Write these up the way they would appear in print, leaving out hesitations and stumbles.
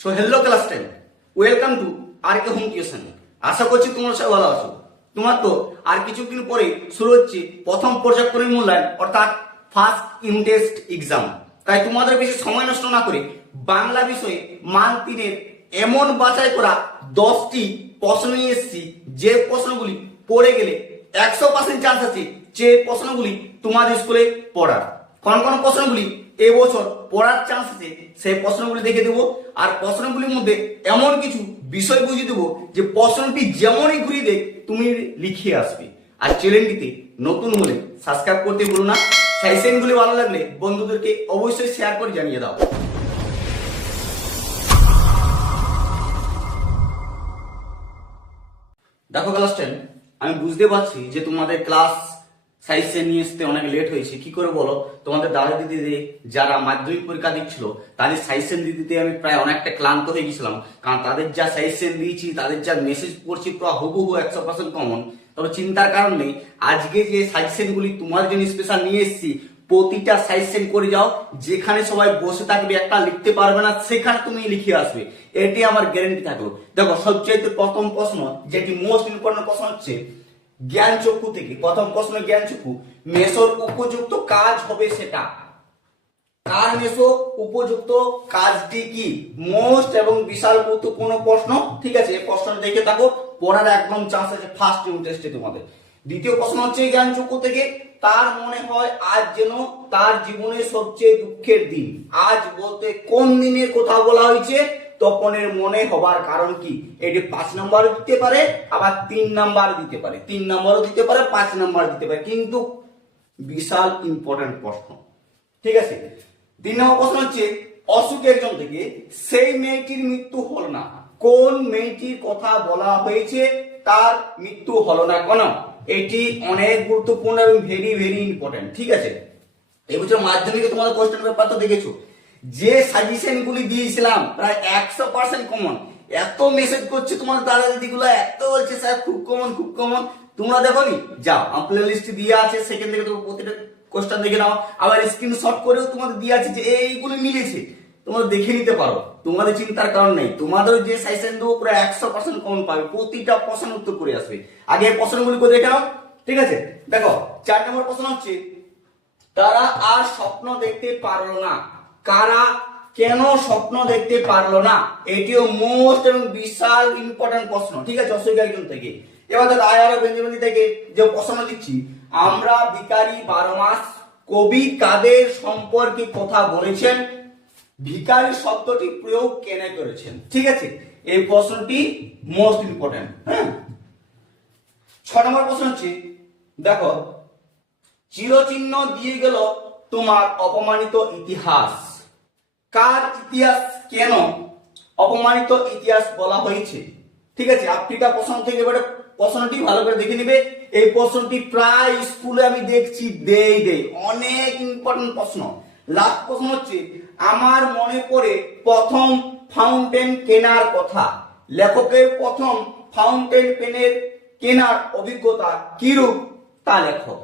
So hello class 10, welcome to R K home tuition. আশা করছি তোমরা সবাই ভালো আছো। তোমার তো আর কিছুদিন পরে শুরু হচ্ছে প্রথম পর্যায়ক্রমিক মূল্যায়ন অর্থাৎ ফার্স্ট ইউনিট টেস্ট এক্সাম। তাই তোমাদের বেশি সময় নষ্ট না করে বাংলা বিষয়ে মান 3-এর এমন বাছাই করা 10টি প্রশ্ন নিয়ে এসেছি, যে প্রশ্নগুলি পড়ে গেলে 100% চান্স আছে যে প্রশ্নগুলি তোমাদের স্কুলে পড়ার। কোন কোন প্রশ্নগুলি এবছর পড়ার চান্স আছে সেই প্রশ্নগুলি দেখে দেবো, আর প্রশ্নগুলির মধ্যে এমন কিছু বিষয় বুঝিয়ে দেবো যে প্রশ্নটি যেমনই ঘুরিয়ে দেখ তুমি লিখে আসবে। আর চ্যানেলটিতে নতুন হলে সাবস্ক্রাইব করতে ভুলো না। সাজেশনগুলি ভালো লাগলে বন্ধুদেরকে অবশ্যই শেয়ার করে জানিয়ে দাও। দেখো ক্লাস 10, আমি বুঝতে পারছি যে তোমাদের ক্লাস সাইজে নিয়ে আসতে অনেক লেট হয়েছে। কি করে বলো? তোমাদের দাদা দিদি যারা মাধ্যমিক পরীক্ষা দিচ্ছিল তাদের সাজেশন দিতে আমি প্রায় অনেকটা ক্লান্ত হয়ে গেছিলাম, কারণ তাদের যা সাজেশন দিয়েছি, তাদের যা মেসেজ পড়ছি পুরো হুবহু 100% কমন। তবে চিন্তার কারণ নেই, আজকে যে সাজেশনগুলি তোমার জন্য স্পেশাল নিয়ে এসেছি প্রতিটা সাজেশন করে যাও। যেখানে সবাই বসে থাকবে একটা লিখতে পারবে না, সেখানে তুমি লিখে আসবে, এটি আমার গ্যারেন্টি থাকলো। দেখো সবচেয়ে প্রথম প্রশ্ন, যেটি মোস্ট ইম্পর্টেন্ট প্রশ্ন হচ্ছে জ্ঞান চক্ষু থেকে। প্রথম প্রশ্ন জ্ঞান চক্ষু, মেসোর উপযুক্ত কাজ হবে সেটা। কার মেসো উপযুক্ত কাজটি কি? মোস্ট এবং বিশাল গুরুত্বপূর্ণ প্রশ্ন। ঠিক আছে, এই প্রশ্নটা দেখে থাকো, পড়ার একদম চান্স আছে ফার্স্ট ইউনিট টেস্টে তোমাদের। দ্বিতীয় প্রশ্ন হচ্ছে জ্ঞান চক্ষু থেকে, তার মনে হয় আজ যেন তার জীবনের সবচেয়ে দুঃখের দিন। আজ বলতে কোন দিনের কথা বলা হয়েছে? তপনের মনে হবার কারণ কি? এটি 5 নাম্বার দিতে পারে, আবার 3 নাম্বার দিতে পারে, 3 নাম্বারও দিতে পারে, 5 নাম্বার দিতে পারে, কিন্তু বিশাল ইম্পর্টেন্ট প্রশ্ন। ঠিক আছে, 3 নম্বর প্রশ্ন হচ্ছে অসুখ একজন থেকে, সেই মেয়েটির মৃত্যু হলো না। কোন মেয়েটির কথা বলা হয়েছে তার মৃত্যু হলো না কেন? এটি অনেক গুরুত্বপূর্ণ এবং ভেরি ভেরি ইম্পর্টেন্ট। ঠিক আছে, এবছর মাধ্যমিকে তোমাদের কোশ্চেন পেপার তো দেখেছো, যে সাজেশন গুলি দিয়েছিলাম প্রায় 100% কমন। এত মেসেজ করছে তোমার দাদা দিদি গুলো, এত বলছে স্যার খুব কমন খুব কমন। তোমরা দেখো নি? যাও, আমার প্লে লিস্টে দিয়ে আছে, সেখান থেকে তোমরা প্রতিটা কোশ্চেন দেখে নাও। আবার স্ক্রিনশট করেও তোমাদের দিয়ে আছে যে এইগুলো মিলেছে, তোমরা দেখে নিতে পারো। তোমাদের চিন্তার কারণ নেই, তোমাদের যে সাজেশন দেবো পুরো 100% কমন পাবে, প্রতিটা প্রশ্ন উত্তর করে আসবে। আগে এই প্রশ্নগুলি করে দেখে নাও। ঠিক আছে, দেখো 4 নম্বর প্রশ্ন হচ্ছে তারা আর স্বপ্ন দেখতে পারলো না। কারা কেন স্বপ্ন দেখতে পারলো না? এটিও মোস্ট এবং বিশাল ইম্পর্টেন্ট প্রশ্ন। ঠিক আছে, অসুবিধা একজন থেকে। এবার দেখো আয়ার বেঞ্জামিন থেকে যে প্রশ্ন দিচ্ছি, আমরা ভিখারি 12 মাস, কবি কাদের সম্পর্কে কথা বলেছেন? ভিখারি শব্দটি প্রয়োগ কেন করেছেন? ঠিক আছে, এই প্রশ্নটি মোস্ট ইম্পর্টেন্ট। হ্যাঁ, 6 নম্বর প্রশ্ন হচ্ছে দেখো চিরচিহ্ন দিয়ে গেল তোমার অপমানিত ইতিহাস। কার ইতিহাস, কেন অপমানিত ইতিহাস বলা হয়েছে? ঠিক আছে, আফ্রিকা প্রশ্ন থেকে এবারে প্রশ্নটি ভালো করে দেখে নিবে। এই প্রশ্নটি প্রায় স্কুলে আমি দেখছি দেই অনেক ইম্পর্টেন্ট প্রশ্ন। লাস্ট প্রশ্ন হচ্ছে আমার মনে পড়ে প্রথম ফাউন্টেন কেনার কথা। লেখকের প্রথম ফাউন্টেন পেনের কেনার অভিজ্ঞতা কিরূপ তা লেখো।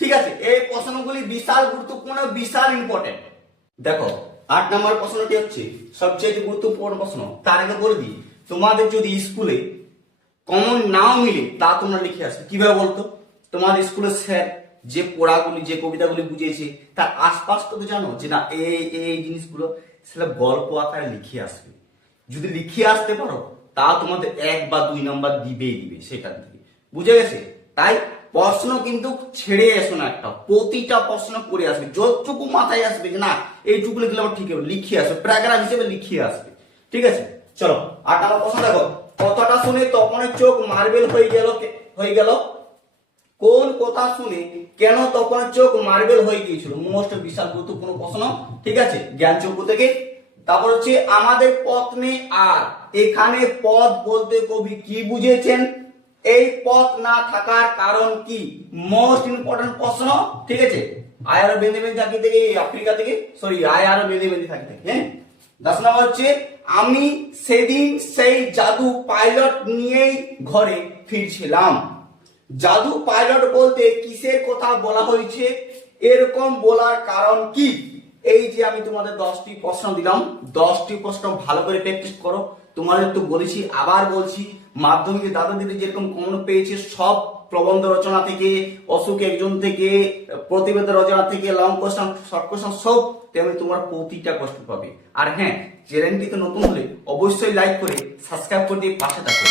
ঠিক আছে, এই প্রশ্নগুলি বিশাল গুরুত্বপূর্ণ, বিশাল ইম্পর্টেন্ট। দেখো 8 নম্বর প্রশ্নটি হচ্ছে সবচেয়ে গুরুত্বপূর্ণ প্রশ্ন। তার আগে বলে দিই, তোমাদের যদি স্কুলে কমন নাও মিলে তা তোমরা লিখে আসবে। কিভাবে বলতো? তোমাদের স্কুলের স্যার যে পড়াগুলি, যে কবিতাগুলি বুঝিয়েছে তার আশপাশ তো জানো যে না এই এই জিনিসগুলো, সেটা গল্প আকারে লিখে আসবে। যদি লিখে আসতে পারো তা তোমাদের 1 বা 2 নাম্বার দিবে সেখান থেকে। বুঝে গেছে? তাই প্রশ্ন কিন্তু ছেড়ে এসো না, একটা প্রতিটা প্রশ্ন করে আসবে, যতটুকু মাথায় আসবে যে না এইটুকু লিখলে আমার ঠিক হবে, লিখে আসবে, প্যারাগ্রাফ হিসেবে লিখে আসবে। ঠিক আছে, চলো 8 নম্বর প্রশ্ন দেখো, কথাটা শুনে তপনের চোখ মার্বেল হয়ে গেল। কোন কথা শুনে কেন তপনের চোখ মার্বেল হয়ে গিয়েছিল? মোস্ট বিশাল গুরুত্বপূর্ণ প্রশ্ন। ঠিক আছে, জ্ঞান চক্ষু থেকে। তারপর হচ্ছে আমাদের পথ নেই আর, এখানে পথ বলতে কবি কি বুঝেছেন? এই পথ না থাকার কারণ কি? মোস্ট ইম্পর্টেন্ট প্রশ্ন। ঠিক আছে, আয়ার বেঞ্জামিন থাকি থেকে, আফ্রিকা থেকে, সরি আয়ার বেঞ্জামিন থাকি থেকে। হ্যাঁ, 10 নম্বর হচ্ছে আমি সেদিন সেই জাদু পাইলট নিয়েই ঘরে ফিরছিলাম। জাদু পাইলট বলতে কিসের কথা বলা হয়েছে? এরকম বলার কারণ কি? এই যে আমি তোমাদের 10টি প্রশ্ন দিলাম, 10টি প্রশ্ন ভালো করে প্র্যাকটিস করো। তোমাদের তো বলেছি, আবার বলছি, মাধ্যমিকে দাদা দিদি যেরকম কমন পেয়েছে সব প্রবন্ধ রচনা থেকে, অশোক একজন থেকে, প্রতিবেদন রচনা থেকে, লং কোশ্চেন, শর্ট কোশ্চেন সব তেমনি তোমার প্রতিটা কোশ্চেন পাবে। আর হ্যাঁ, চ্যানেলটিতে নতুন হলে অবশ্যই লাইক করে সাবস্ক্রাইব করে দিয়ে পাশে থাকো।